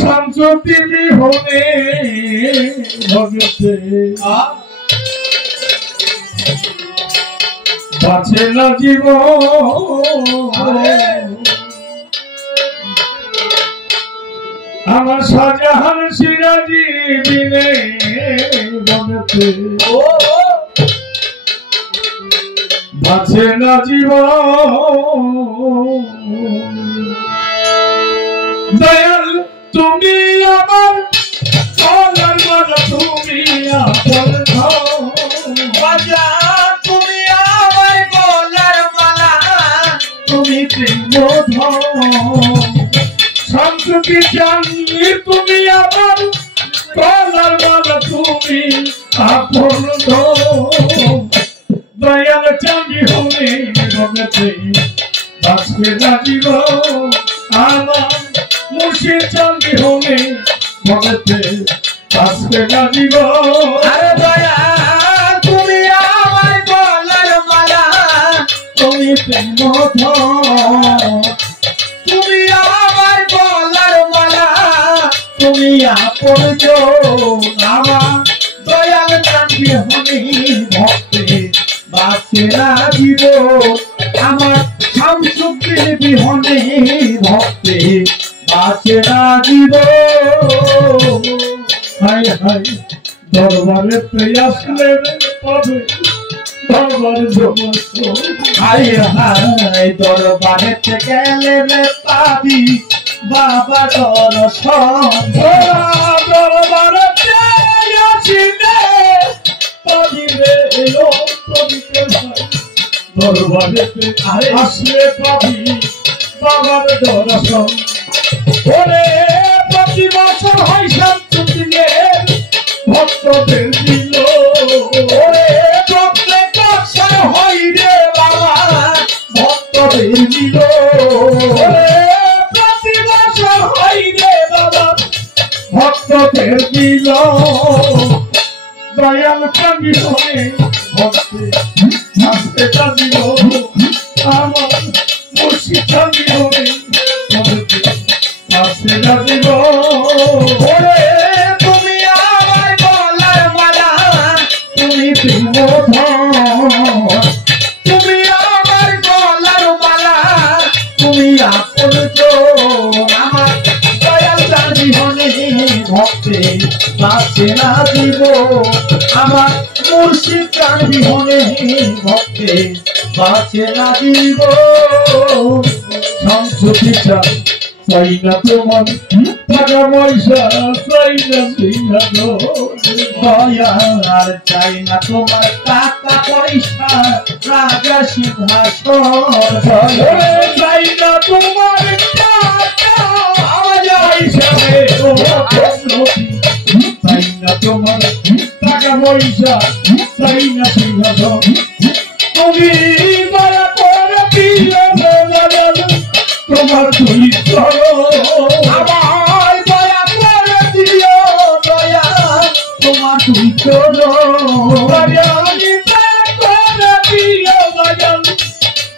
শান্তি বিহনে ভগতে বাঁচে না জীবন। আমার শাহজাহান সিরাজি বিনে ভগতে বাঁচে না জীবন। দয়াল তুমি আমার গলার মালা, তুমি আপন বাজান তুমি আমার গলার মালা, তুমি প্রেম শান্তি জানি, তুমি আমার গলার মালা, তুমি আপন দয়াল চাঁদি হলে ভগতে বাঁচবে না জীবন। আমার মুর্শিদ চাঁদি হলে ভগতে বাঁচবে না জীবন। আরে দয়াল তুমি আমার গলার মালা, তুমি প্রেম তুমি আমার গলার মালা, তুমি আপন আমার দয়াল চাঁদি হলে ভক্তে বাঁচে না জীবন। আমার শামসুদ্দিন বিহনে ভক্তে বাঁচে না জীবন। হাই হাই দরবারে আসলে পাবে দরবার সমস্ত। হাই হাই দরবারে গেলে রে পাবি বাবা দর্শন। দরবারে আসিলে পাবি রে দরবারে আসলে পাবি বাবার দর্শন। ওরে প্রতি বছর হয় শামসুদ্দিনের ভক্তদের দিল, ওরে প্রত্যেক বছর হয় রে বাবা ভক্তদের দিল। ওরে প্রতি বছর হয় রে বাবা ভক্তদের দিল। দয়াল চাঁদি হয়ে ভক্তে আসতে চাঁদিল, আমার মুর্শিদ চাঁদি হয়ে ভক্তে আসতে চাঁদিল। ওরে তুমি আমার গলার মালা, তুমি প্রেম তুমি আমার গলার মালা, তুমি আপন আমার দয়াল চাঁদি হলে ভক্তে বাঁচে না জীবন। আমার মুর্শিদ চাঁদি হলে ভক্তে বাঁচে না জীবন। সংসতি চাই না তোমার টাকা পয়সা, চাই না সিংহাসন। দয়ার চাই না তোমার টাকা পয়সা রাজা সিংহাসন। চাই না তোমার টাকা পয়সা, চাই না তোমার টাকা পয়সা, চাই না সিংহাসন। তুমি দয়া করে দিও তোমার দুই চরণ, আমার দয়া করে দিও দয়া তোমার দুই চরণ।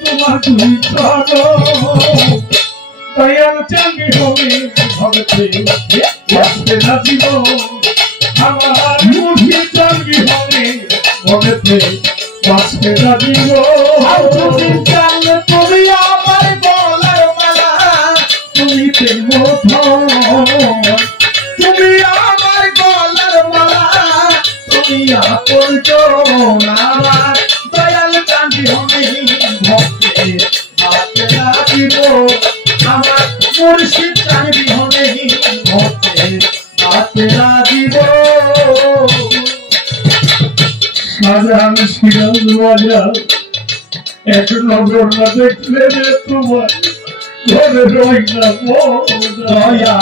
তোমার দুই চরণ। দয়াল চাঁদি হবে ভগতে আসতে না জীবন। আমার মুর্শিদ চাঁদি হবে ভগতে আসতে না জীবন। জানলে তুমি আমার গলার মালা, তুমি প্রেম তুমি আমার গলার মালা, তুমি আপন আমার দয়াল চাঁদি হলে ভক্তে বাঁচে না জীবন। আমার মুর্শিদ চাঁদি হলে ভক্তে বাঁচে না জীবন। শাহজাহান সিরাজ বাজার এক নজর না দেখলে তোমার ঘরে রই না দয়া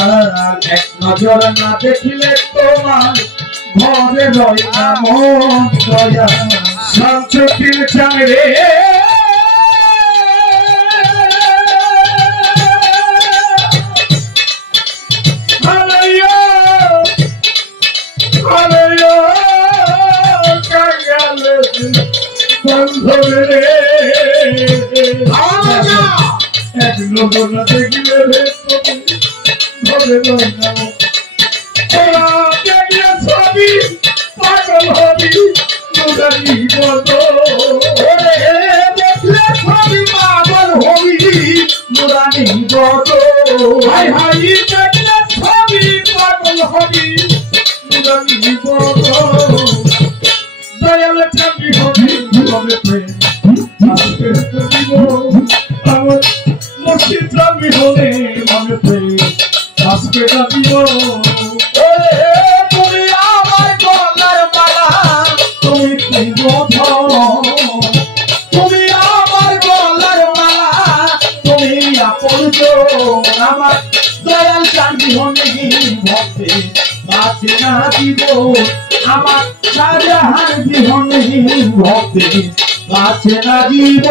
এক নজর না দেখিলে তোমার ঘরে রয় না মন। দয়া শামসুদ্দিন চাঁদে আমার নজর না দেখলে রে তুমি ঘরে রই না ওরা দেখলে ছবি পাগল হবি নুরানি বদন ওরে দেখলে ছবি পাগল হবি নুরানি বদন হাই হাই দেখলে ছবি পাগল হবি নুরানি বদন দয়াল চাবি হবি হবে প্রেম আজকে দিব আমার মুর্শিদ চাবি হলে মনে প্রেম আজকে দিব ওরে তুমি আমার গলার মালা তুমি তুমি আমার গলার মালা তুমি আপনজন আমার দয়াল চাঁদি হনে ভক্তে বাঁচে না দিব আমার শাহজাহান জীবনে ভক্তে বাঁচে না দিব